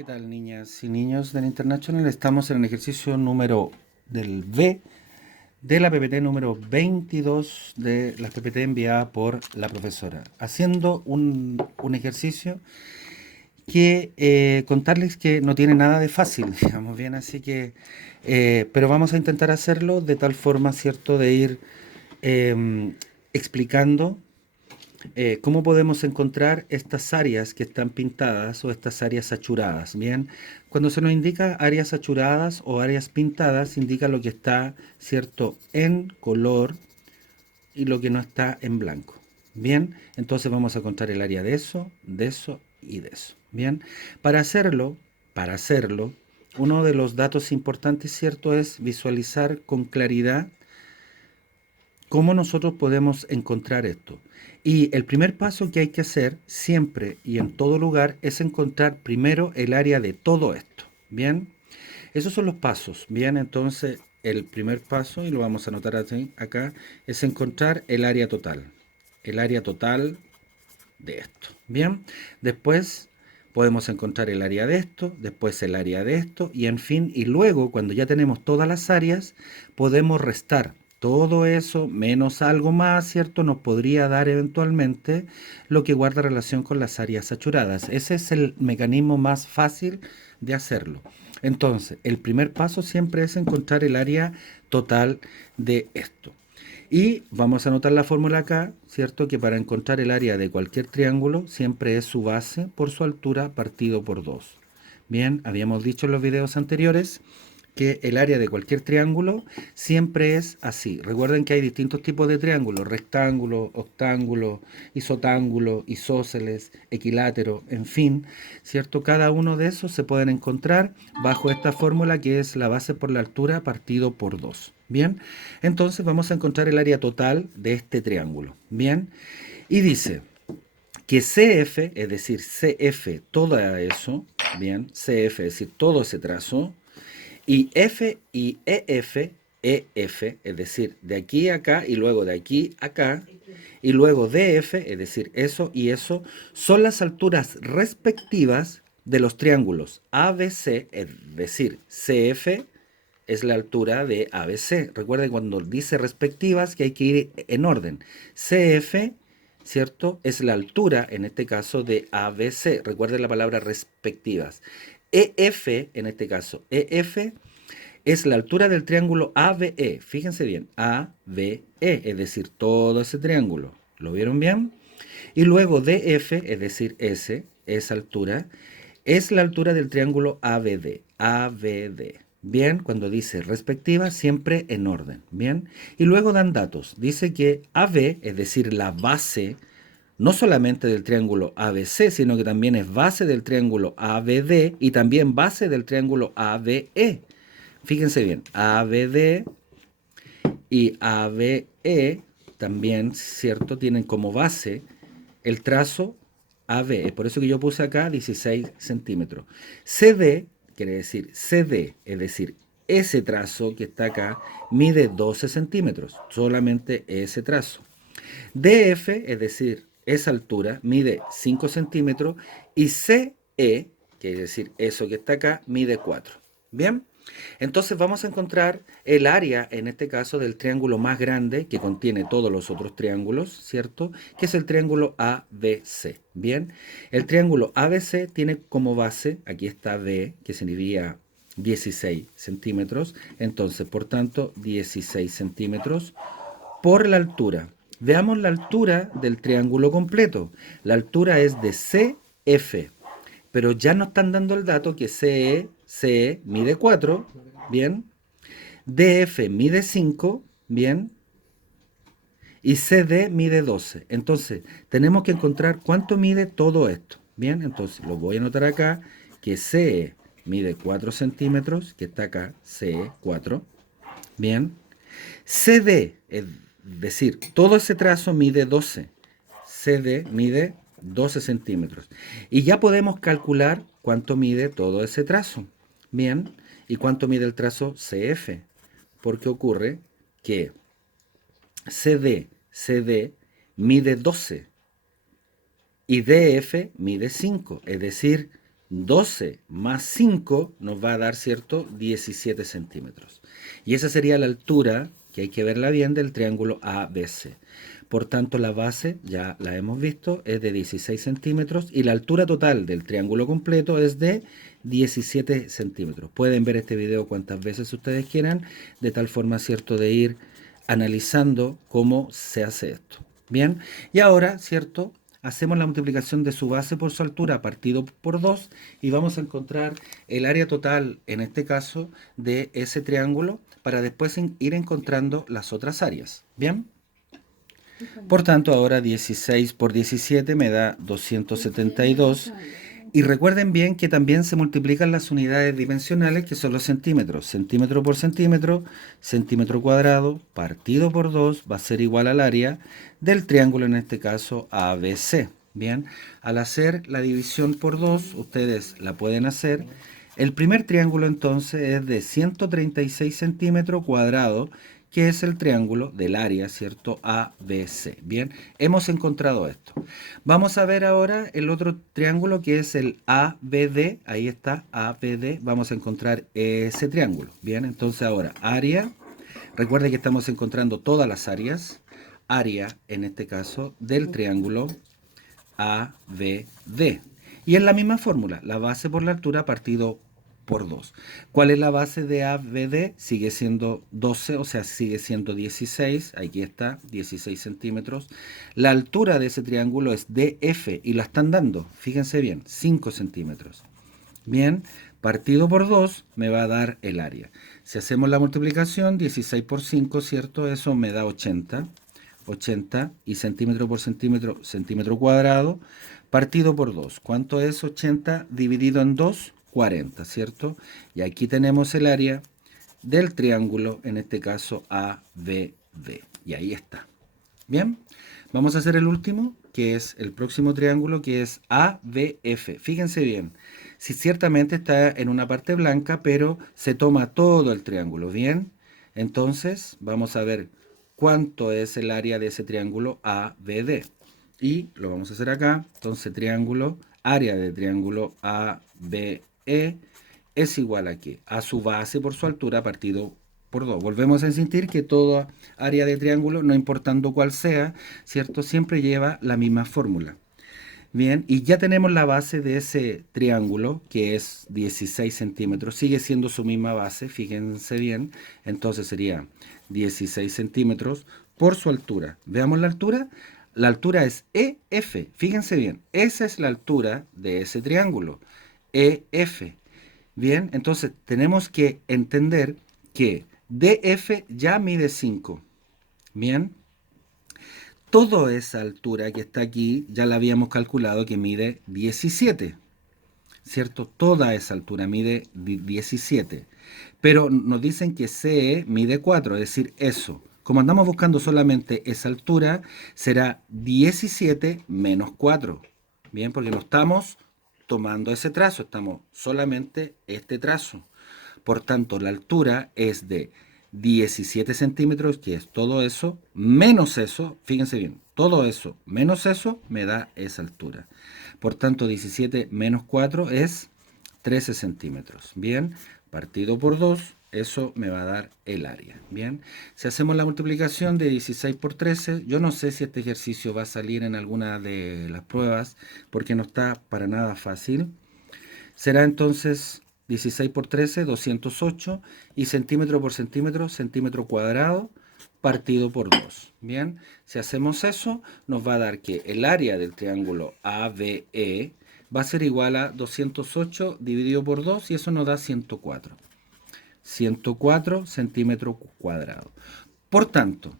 ¿Qué tal, niñas y niños del International? Estamos en el ejercicio número del B de la PPT número 22 de la PPT enviada por la profesora, haciendo un ejercicio que contarles que no tiene nada de fácil, digamos bien, así que, pero vamos a intentar hacerlo de tal forma, ¿cierto?, de ir explicando ¿cómo podemos encontrar estas áreas que están pintadas o estas áreas saturadas? Bien, cuando se nos indica áreas saturadas o áreas pintadas, indica lo que está, ¿cierto?, en color y lo que no está en blanco. Bien, entonces vamos a contar el área de eso y de eso. Bien, para hacerlo, uno de los datos importantes, ¿cierto?, es visualizar con claridad ¿cómo nosotros podemos encontrar esto? Y el primer paso que hay que hacer siempre y en todo lugar es encontrar primero el área de todo esto. Bien, esos son los pasos. Bien, entonces el primer paso, y lo vamos a anotar acá, es encontrar el área total. El área total de esto. Bien, después podemos encontrar el área de esto, después el área de esto, y en fin, y luego cuando ya tenemos todas las áreas, podemos restar todo eso menos algo más, ¿cierto? Nos podría dar eventualmente lo que guarda relación con las áreas saturadas. Ese es el mecanismo más fácil de hacerlo. Entonces, el primer paso siempre es encontrar el área total de esto. Y vamos a anotar la fórmula acá, ¿cierto? Que para encontrar el área de cualquier triángulo siempre es su base por su altura partido por 2. Bien, habíamos dicho en los videos anteriores que el área de cualquier triángulo siempre es así. Recuerden que hay distintos tipos de triángulos: rectángulo, octángulo, isotángulo, isósceles, equilátero, en fin, ¿cierto? Cada uno de esos se pueden encontrar bajo esta fórmula que es la base por la altura partido por 2. Bien, entonces vamos a encontrar el área total de este triángulo. Bien, y dice que CF, es decir, CF, todo eso, bien, CF, es decir, todo ese trazo, y F y EF, es decir, de aquí a acá y luego de aquí a acá, y luego DF, es decir, eso y eso, son las alturas respectivas de los triángulos ABC, es decir, CF es la altura de ABC. Recuerden cuando dice respectivas que hay que ir en orden. CF, ¿cierto? Es la altura, en este caso, de ABC. Recuerden la palabra respectivas. EF, en este caso, EF es la altura del triángulo ABE. Fíjense bien, ABE, es decir, todo ese triángulo. ¿Lo vieron bien? Y luego DF, es decir, esa altura, es la altura del triángulo ABD. ABD. Bien, cuando dice respectiva, siempre en orden. Bien. Y luego dan datos. Dice que AB, es decir, la base, no solamente del triángulo ABC, sino que también es base del triángulo ABD y también base del triángulo ABE. Fíjense bien, ABD y ABE también, ¿cierto? Tienen como base el trazo AB. Es por eso que yo puse acá 16 centímetros. CD, quiere decir CD, es decir, ese trazo que está acá mide 12 centímetros, solamente ese trazo. DF, es decir, esa altura, mide 5 centímetros y CE, que es decir, eso que está acá, mide 4. Bien, entonces vamos a encontrar el área, en este caso, del triángulo más grande que contiene todos los otros triángulos, ¿cierto? Que es el triángulo ABC. Bien, el triángulo ABC tiene como base, aquí está B, que sería 16 centímetros, entonces, por tanto, 16 centímetros por la altura. Veamos la altura del triángulo completo. La altura es de CF, pero ya nos están dando el dato que CE mide 4, bien, DF mide 5, bien, y CD mide 12. Entonces, tenemos que encontrar cuánto mide todo esto. Bien, entonces lo voy a anotar acá, que CE mide 4 centímetros, que está acá, CE 4, bien. CD, es decir, todo ese trazo mide 12. CD mide 12 centímetros. Y ya podemos calcular cuánto mide todo ese trazo. Bien, ¿y cuánto mide el trazo CF? Porque ocurre que CD mide 12 y DF mide 5. Es decir, 12 más 5 nos va a dar, ¿cierto?, 17 centímetros. Y esa sería la altura, que hay que verla bien, del triángulo ABC. Por tanto, la base, ya la hemos visto, es de 16 centímetros y la altura total del triángulo completo es de 17 centímetros. Pueden ver este video cuantas veces ustedes quieran, de tal forma, ¿cierto?, de ir analizando cómo se hace esto. Bien, y ahora, ¿cierto?, hacemos la multiplicación de su base por su altura partido por 2 y vamos a encontrar el área total, en este caso, de ese triángulo para después ir encontrando las otras áreas. Bien. Por tanto, ahora 16 por 17 me da 272. Y recuerden bien que también se multiplican las unidades dimensionales, que son los centímetros. Centímetro por centímetro cuadrado, partido por 2, va a ser igual al área del triángulo, en este caso ABC. Bien, al hacer la división por 2, ustedes la pueden hacer. El primer triángulo entonces es de 136 centímetros cuadrados, que es el triángulo del área, ¿cierto? ABC. Bien, hemos encontrado esto. Vamos a ver ahora el otro triángulo que es el ABD. Ahí está, ABD. Vamos a encontrar ese triángulo. Bien, entonces ahora área. Recuerde que estamos encontrando todas las áreas. Área, en este caso, del triángulo ABD. Y es la misma fórmula, la base por la altura partido por 2. ¿Cuál es la base de ABD? Sigue siendo 12, o sea, sigue siendo 16. Aquí está, 16 centímetros. La altura de ese triángulo es DF y la están dando, fíjense bien, 5 centímetros. Bien, partido por 2 me va a dar el área. Si hacemos la multiplicación, 16 por 5, ¿cierto? Eso me da 80. 80 y centímetro por centímetro cuadrado, partido por 2. ¿Cuánto es 80 dividido en 2? 40, ¿cierto? Y aquí tenemos el área del triángulo, en este caso ABD. Y ahí está. Bien, vamos a hacer el último, que es el próximo triángulo, que es ABF. Fíjense bien, si ciertamente está en una parte blanca, pero se toma todo el triángulo, ¿bien? Entonces, vamos a ver cuánto es el área de ese triángulo ABD. Y lo vamos a hacer acá. Entonces, triángulo, área de triángulo ABE es igual a ¿qué? A su base por su altura partido por 2. Volvemos a insistir que toda área de triángulo, no importando cuál sea, ¿cierto? Siempre lleva la misma fórmula. Bien, y ya tenemos la base de ese triángulo, que es 16 centímetros. Sigue siendo su misma base, fíjense bien. Entonces sería 16 centímetros por su altura. Veamos la altura. La altura es EF. Fíjense bien, esa es la altura de ese triángulo. EF. Bien, entonces tenemos que entender que DF ya mide 5. Bien, toda esa altura que está aquí ya la habíamos calculado que mide 17, ¿cierto? Toda esa altura mide 17. Pero nos dicen que CE mide 4, es decir, eso. Como andamos buscando solamente esa altura, será 17 menos 4. Bien, porque no estamos tomando ese trazo, estamos solamente este trazo. Por tanto, la altura es de 17 centímetros, que es todo eso, menos eso, fíjense bien, todo eso menos eso me da esa altura. Por tanto, 17 menos 4 es 13 centímetros. Bien, partido por 2, eso me va a dar el área. Bien, si hacemos la multiplicación de 16 por 13, yo no sé si este ejercicio va a salir en alguna de las pruebas, porque no está para nada fácil. Será entonces 16 por 13, 208, y centímetro por centímetro cuadrado, partido por 2. Bien, si hacemos eso, nos va a dar que el área del triángulo ABE va a ser igual a 208 dividido por 2, y eso nos da 104. 104 centímetros cuadrados. Por tanto,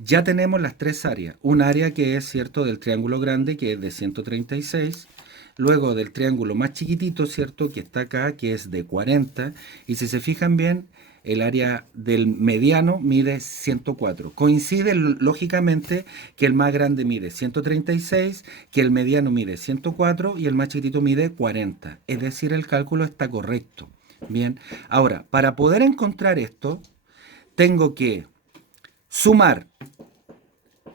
ya tenemos las tres áreas. Un área que es, ¿cierto?, del triángulo grande, que es de 136. Luego del triángulo más chiquitito, ¿cierto?, que está acá, que es de 40. Y si se fijan bien, el área del mediano mide 104. Coincide lógicamente que el más grande mide 136, que el mediano mide 104 y el más chiquitito mide 40. Es decir, el cálculo está correcto. Bien, ahora, para poder encontrar esto, tengo que sumar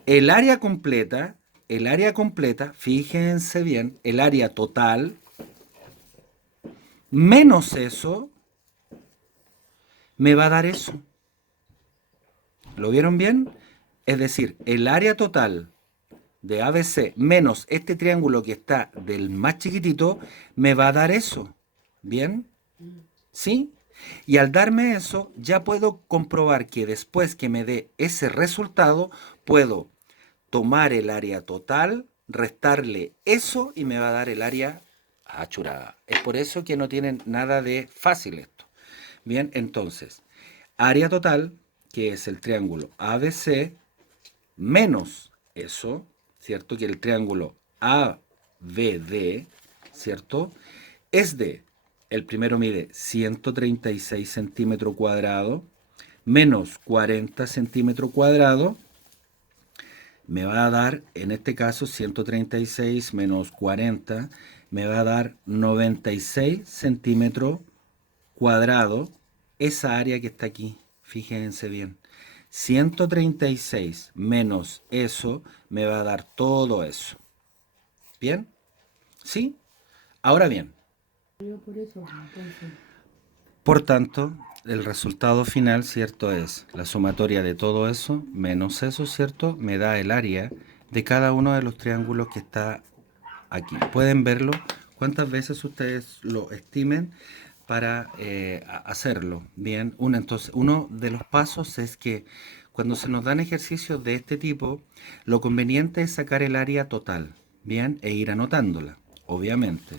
el área completa, fíjense bien, el área total, menos eso me va a dar eso. ¿Lo vieron bien? Es decir, el área total de ABC menos este triángulo que está del más chiquitito me va a dar eso. ¿Bien? ¿Sí? Y al darme eso, ya puedo comprobar que después que me dé ese resultado, puedo tomar el área total, restarle eso y me va a dar el área achurada. Es por eso que no tienen nada de fácil esto. Bien, entonces, área total, que es el triángulo ABC, menos eso, ¿cierto? Que el triángulo ABD, ¿cierto? Es de, el primero mide 136 centímetros cuadrados, menos 40 centímetros cuadrados, me va a dar, en este caso, 136 menos 40, me va a dar 96 centímetros cuadrados, esa área que está aquí, fíjense bien. 136 menos eso me va a dar todo eso. ¿Bien? ¿Sí? Ahora bien, Yo por eso, entonces, por tanto, el resultado final, ¿cierto? Es la sumatoria de todo eso menos eso, ¿cierto? Me da el área de cada uno de los triángulos que está aquí. Pueden verlo cuántas veces ustedes lo estimen para hacerlo. Bien, entonces, uno de los pasos es que cuando se nos dan ejercicios de este tipo, lo conveniente es sacar el área total, bien, e ir anotándola, obviamente,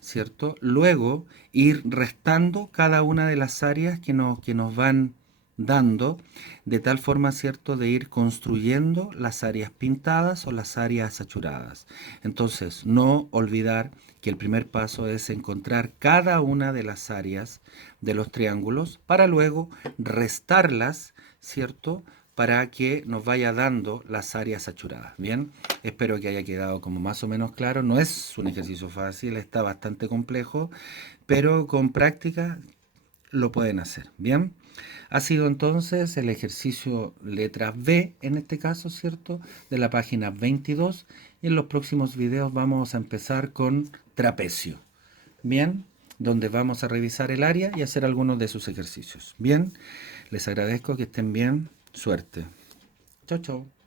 ¿cierto? Luego ir restando cada una de las áreas que nos van dando, de tal forma, ¿cierto?, de ir construyendo las áreas pintadas o las áreas saturadas. Entonces, no olvidar que el primer paso es encontrar cada una de las áreas de los triángulos para luego restarlas, ¿cierto?, para que nos vaya dando las áreas saturadas. Bien, espero que haya quedado como más o menos claro. No es un ejercicio fácil, está bastante complejo, pero con práctica lo pueden hacer. Bien, ha sido entonces el ejercicio letra B, en este caso, ¿cierto? De la página 22. Y en los próximos videos vamos a empezar con trapecio. Bien, donde vamos a revisar el área y hacer algunos de sus ejercicios. Bien, les agradezco que estén bien. Suerte. Chao, chao.